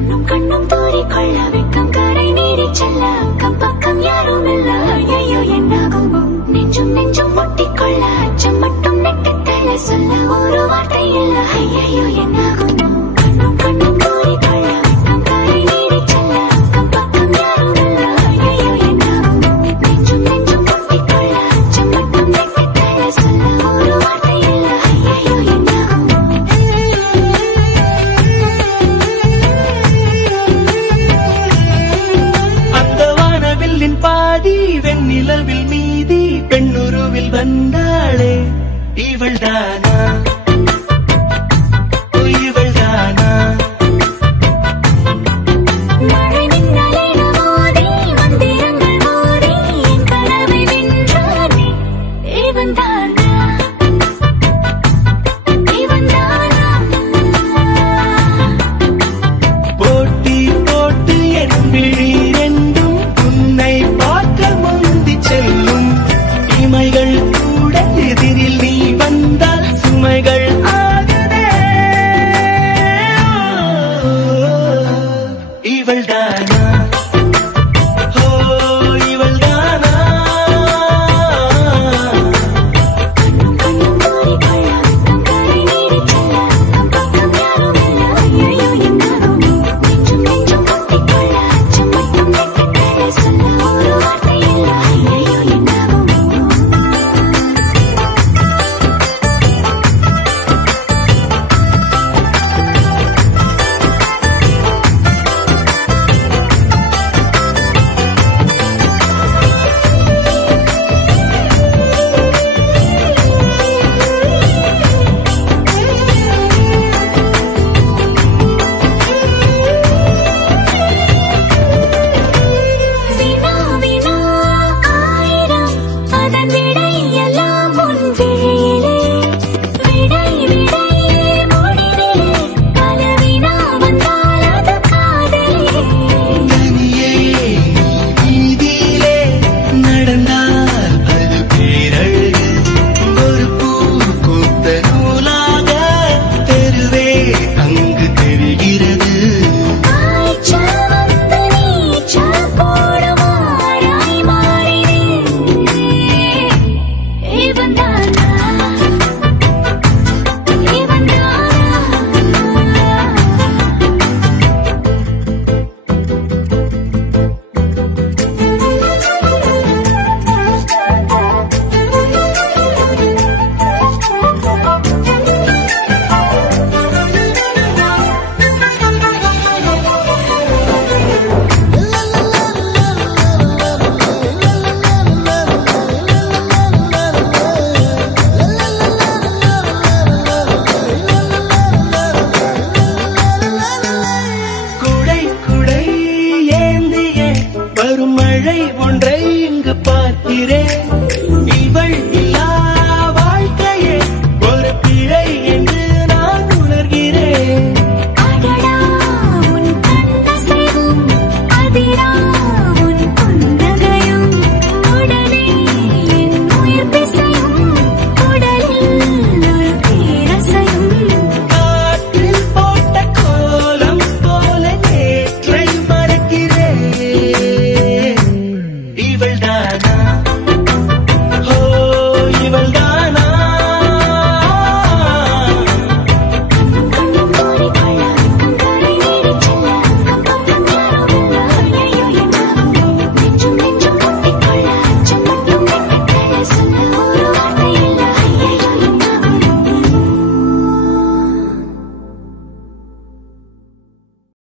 கண்ணும் கண்ணும் தூரிக்கொள்ள வெட்கம் கரை நீடி செல்ல அக்கம் பக்கம் யாரும் இல்ல ஐயோ என்னாகுமோ நெஞ்சும் நெஞ்சும் ஒட்டிக்கொள்ள அச்சம் மட்டும் நெட்டித்தல சொல்ல ஒரு வார்த்தை இல்ல ஐயோ என்னாகுமோ கண்ணும் கண்ணும் தூரிக்கொள்ள வெட்கம் கரை நீடி செல்ல அக்கம் பக்கம் யாரும் இல்ல ஐயோ என்னாகுமோ நெஞ்சும் நெஞ்சும் ஒட்டிக்கொள்ள அச்சம் மட்டும் நெட்டித்தல சொல்ல ஒரு வார்த்தை இல்ல ஐயோ என்னாகுமோ பாதி வெண்ணிலவில் மீதி பெண்ணுருவில் வந்தாளே இவள்தானா இவள்தானா மழை மின்னலின மோதி மந்திரங்கள் மோதி என் கனவை வென்றானே இவன்தானா இவன்தானா போட்டி போட்டு என் விழி ரெண்டும் உன்னை பார்க்க முந்தி செல்லும் இமைகள் கூட எதிரில் நீ வந்தால் சுமைகள் ஆகுதே இவள்தானா